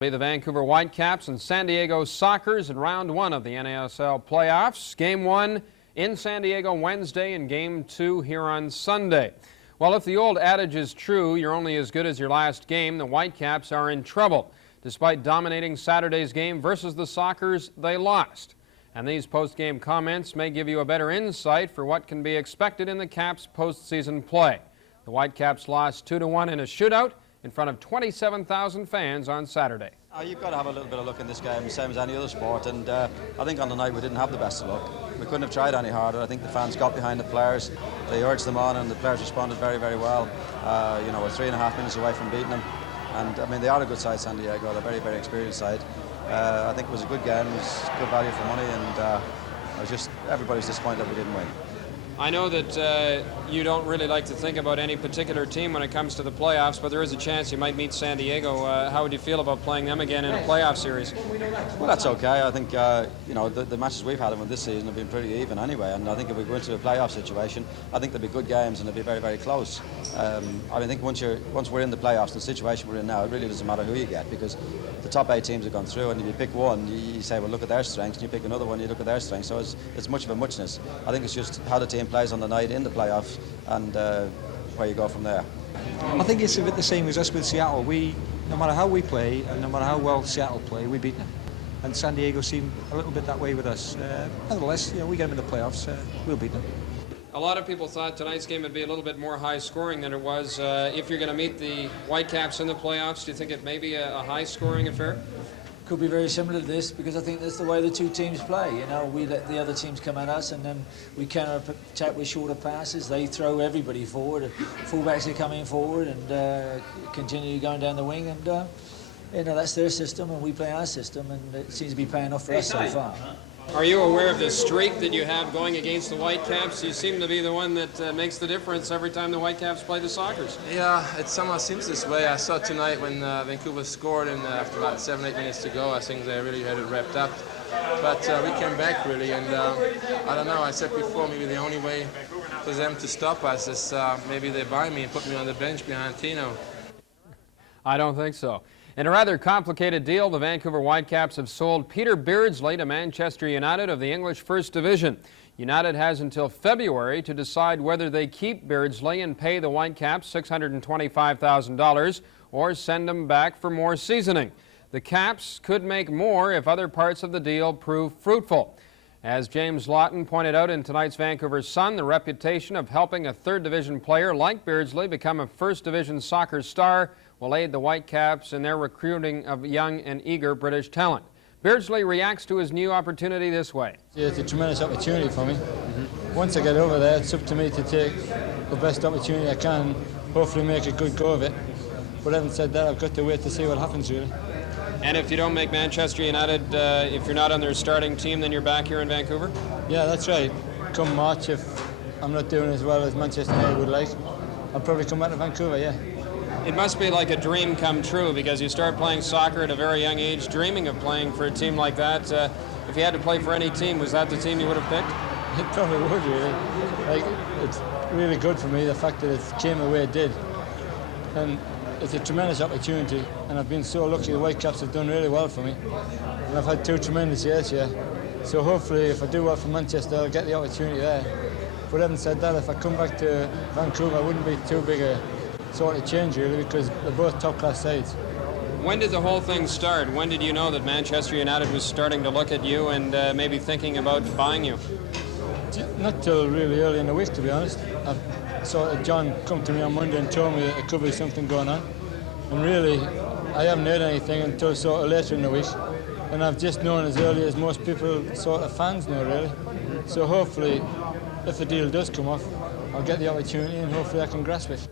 The Vancouver Whitecaps and San Diego Sockers in round one of the NASL playoffs. Game one in San Diego Wednesday and game two here on Sunday. Well, if the old adage is true, you're only as good as your last game, the Whitecaps are in trouble. Despite dominating Saturday's game versus the Sockers, they lost. And these post-game comments may give you a better insight for what can be expected in the Caps' postseason play. The Whitecaps lost 2-1 in a shootout in front of 27,000 fans on Saturday. You've got to have a little bit of luck in this game, same as any other sport, and I think on the night we didn't have the best of luck. We couldn't have tried any harder. I think the fans got behind the players, they urged them on, and the players responded very, very well. You know, we're 3.5 minutes away from beating them, and I mean, they are a good side, San Diego. They're a very, very experienced side. I think it was a good game, it was good value for money, and everybody's disappointed that we didn't win. I know that you don't really like to think about any particular team when it comes to the playoffs, but there is a chance you might meet San Diego. How would you feel about playing them again in a playoff series? Well, that's okay. I think you know, the matches we've had this season have been pretty even anyway, and I think if we go into a playoff situation, I think there'll be good games and they'll be very, very close. I think once we're in the playoffs, the situation we're in now, it really doesn't matter who you get, because the top 8 teams have gone through, and if you pick one, you say, well, look at their strengths, and you pick another one, you look at their strengths. So it's much of a muchness. I think it's just how the team plays on the night in the playoffs, and where you go from there. I think it's a bit the same as us with Seattle. No matter how we play, and no matter how well Seattle play, we beat them. And San Diego seemed a little bit that way with us. Nevertheless, you know, we get them in the playoffs, we'll beat them. A lot of people thought tonight's game would be a little bit more high-scoring than it was. If you're going to meet the Whitecaps in the playoffs, do you think it may be a high-scoring affair? Could be very similar to this, because I think that's the way the two teams play. You know, we let the other teams come at us, and then we counter-attack with shorter passes. They throw everybody forward. Fullbacks are coming forward and continue going down the wing, and you know, that's their system, and we play our system, and it seems to be paying off for us so far. Are you aware of the streak that you have going against the Whitecaps? You seem to be the one that makes the difference every time the Whitecaps play the Sockers. Yeah, it somehow seems this way. I saw tonight when Vancouver scored, and after about 7-8 minutes to go, I think they really had it wrapped up. But we came back, really, and I don't know, I said before, maybe the only way for them to stop us is maybe they buy me and put me on the bench behind Tino. I don't think so. In a rather complicated deal, the Vancouver Whitecaps have sold Peter Beardsley to Manchester United of the English First Division. United has until February to decide whether they keep Beardsley and pay the Whitecaps $625,000 or send him back for more seasoning. The Caps could make more if other parts of the deal prove fruitful. As James Lawton pointed out in tonight's Vancouver Sun, the reputation of helping a third division player like Beardsley become a first division soccer star will aid the Whitecaps in their recruiting of young and eager British talent. Beardsley reacts to his new opportunity this way. It's a tremendous opportunity for me. Once I get over there, it's up to me to take the best opportunity I can, hopefully make a good go of it. But having said that, I've got to wait to see what happens, really. And if you don't make Manchester United, if you're not on their starting team, then you're back here in Vancouver? Yeah, that's right. Come March, if I'm not doing as well as Manchester United would like, I'll probably come back to Vancouver, yeah. It must be like a dream come true, because you start playing soccer at a very young age, dreaming of playing for a team like that. If you had to play for any team, was that the team you would have picked? It probably would, really. Like, it's really good for me, the fact that it came the way it did. And it's a tremendous opportunity, and I've been so lucky. The Whitecaps have done really well for me, and I've had 2 tremendous years here. So hopefully, if I do well for Manchester, I'll get the opportunity there. But having said that, if I come back to Vancouver, it wouldn't be too big a sort of change, really, because they're both top-class sides. When did the whole thing start? When did you know that Manchester United was starting to look at you and maybe thinking about buying you? Not till really early in the week, to be honest. John come to me on Monday and told me that there could be something going on. And really, I haven't heard anything until sort of later in the week. And I've just known as early as most people, sort of fans know, really. So hopefully, if the deal does come off, I'll get the opportunity and hopefully I can grasp it.